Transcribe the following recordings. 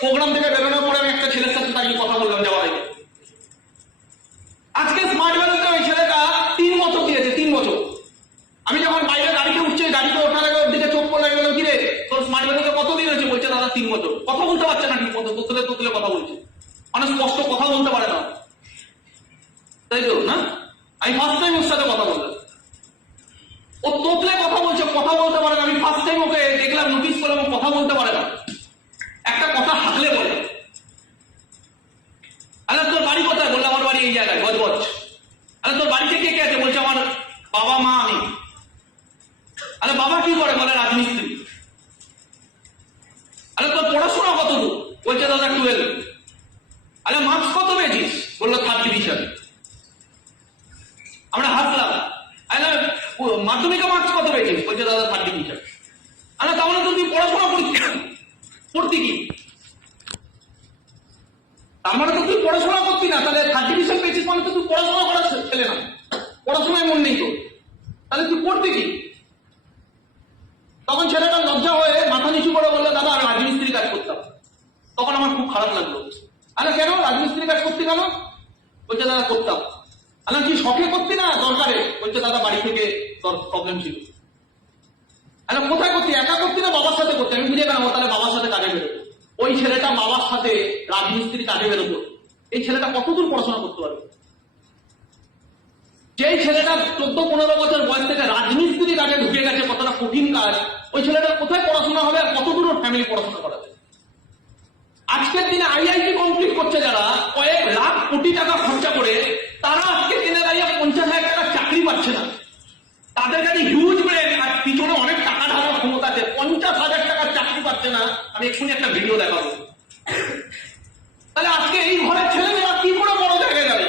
Programme থেকে বেরোনোর পরে আমি একটা ছেলের সাথে দাঁড়িয়ে কথা বললাম যাওয়ার আগে। আজকে স্মার্ট ভ্যালুতে ওই ছেলেটা 3 বছর দিয়েছে, 3 বছর। আমি যখন বাইরে গাড়িতে উঠছে, গাড়িতে ওঠার আগে ওর দিকে চোখ পড়লে গেল, কিরে তোর স্মার্ট ভ্যালুতে কত দিন হয়েছে? বলছে দাদা 3 বছর। কথা বলতে পারছে না ঠিক মতো, তোতলে তোতলে কথা বলছে, মানে স্পষ্ট কথা বলতে পারে না, তাই তো না? আমি ফার্স্ট টাইম ওর সাথে কথা বললাম, ও তোতলে কথা বলছে, কথা বলতে পারে না। আমি ফার্স্ট টাইম ওকে দেখলাম, নোটিস করলাম ও কথা বলতে পারে না, একটা কথা হাসলে বলে। আরে তোর বাড়ি কোথায়? বললাম আমার বাড়ি এই জায়গায়, গজগজ। আরে তোর বাড়িতে কে কে আছে? বলছে আমার বাবা মা আমি। আরে বাবা কি করে? বলে রাজমিস্ত্রি। আরে তোর পড়াশোনা কত দূর? বলছে দাদা 12। আরে মার্কস কত পেয়েছিস? বললো 3rd ডিভিশন। আমরা হাসলাম। আরে মাধ্যমিকে মার্কস কত পেয়েছিস? বলছে দাদা 3rd ডিভিশন। আরে তাহলে তো তুই পড়াশোনা করতি কি? তার মানে তো তুই পড়াশোনা করতি না, তাহলে 3rd ডিভিশন পেয়েছিস মানে তো তুই পড়াশোনা করার ছেলে না, পড়াশোনায় মন নেই তো, তাহলে তুই পড়তি কি? তখন ছেলেটা লজ্জা হয়ে মাথা নিচু করে বললো দাদা আমি রাজমিস্ত্রি কাজ করতাম। তখন আমার খুব খারাপ লাগলো। আরে কেন রাজমিস্ত্রি কাজ করতে কেন? বলছে দাদা করতাম। আরে কি শখে করতি না দরকারে? বলছে দাদা বাড়ি থেকে প্রবলেম ছিল। আরে কোথায় করতি? একা করতি না বাবার সাথে করতি? আমি বুঝে গেলাম তাহলে বাবার সাথে কাজে বেরোতো। ওই ছেলেটা বাবার সাথে রাজমিস্ত্রি কাজে বেরোতো। এই ছেলেটা কতদূর পড়াশোনা করতে পারবে? যেই ছেলেটা 14-15 বছর বয়স থেকে রাজমিস্ত্রি কাজে ঢুকে গেছে, কতটা কঠিন কাজ, ওই ছেলেটা কোথায় পড়াশোনা হবে আর কতদূর ওর ফ্যামিলি পড়াশোনা করাবে? আজকের দিনে আইআইটি কমপ্লিট করছে যারা, কয়েক লাখ কোটি টাকা খরচা করে, তারা আজকে দিনে দাঁড়িয়ে 50,000 টাকার চাকরি পাচ্ছে না। তাদের কাছে হিউজ ব্রেন আর পিছনে অনেক টাকা ঢালার ক্ষমতা আছে, 50,000 টাকার চাকরি পাচ্ছে না। আমি এক্ষুনি একটা ভিডিও দেখাবো। তাহলে আজকে এই ঘরের ছেলেমেয়েরা কি করে বড় জায়গায় যাবে?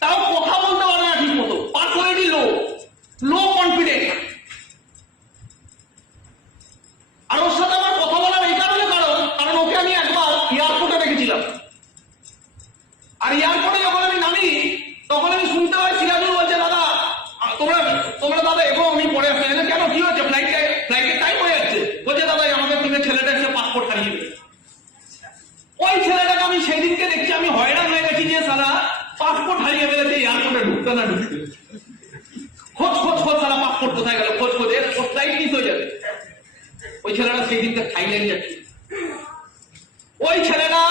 তাও কথা বলতে পারে না ঠিক মতো, পার্সোনালিটি লো কনফিডেন্স। আর ওর সাথে আমার কথা বলার এই কারণে কারণ ওকে আমি একবার এয়ারপোর্টে দেখেছিলাম। আর এয়ারপোর্টে যখন আমি নামি তখন আমি শুনতে পাই সিরাজুল বলছে দাদা তোমরা দাদা এবং আমি পড়ে আসছি। কেন কি হয়েছে? ফ্লাইটের টাইম হয়ে যাচ্ছে। বলছে দাদা আমাদের থেকে ছেলেটা এসে পাসপোর্ট হারিয়ে গেছে। ওই ছেলেটাকে আমি সেদিনকে দেখছি, আমি হয়রান হয়ে গেছি যে সারা পাসপোর্ট হারিয়ে ফেলেছে, এয়ারপোর্টে ঢুকতে না ঢুকতে খোঁজ সারা পাসপোর্ট কোথায় গেল, খোঁজ এর ফ্লাইট মিস হয়ে যাবে। ওই ছেলেটা সেই দিনকে থাইল্যান্ড যাচ্ছে। ওই ছেলেটা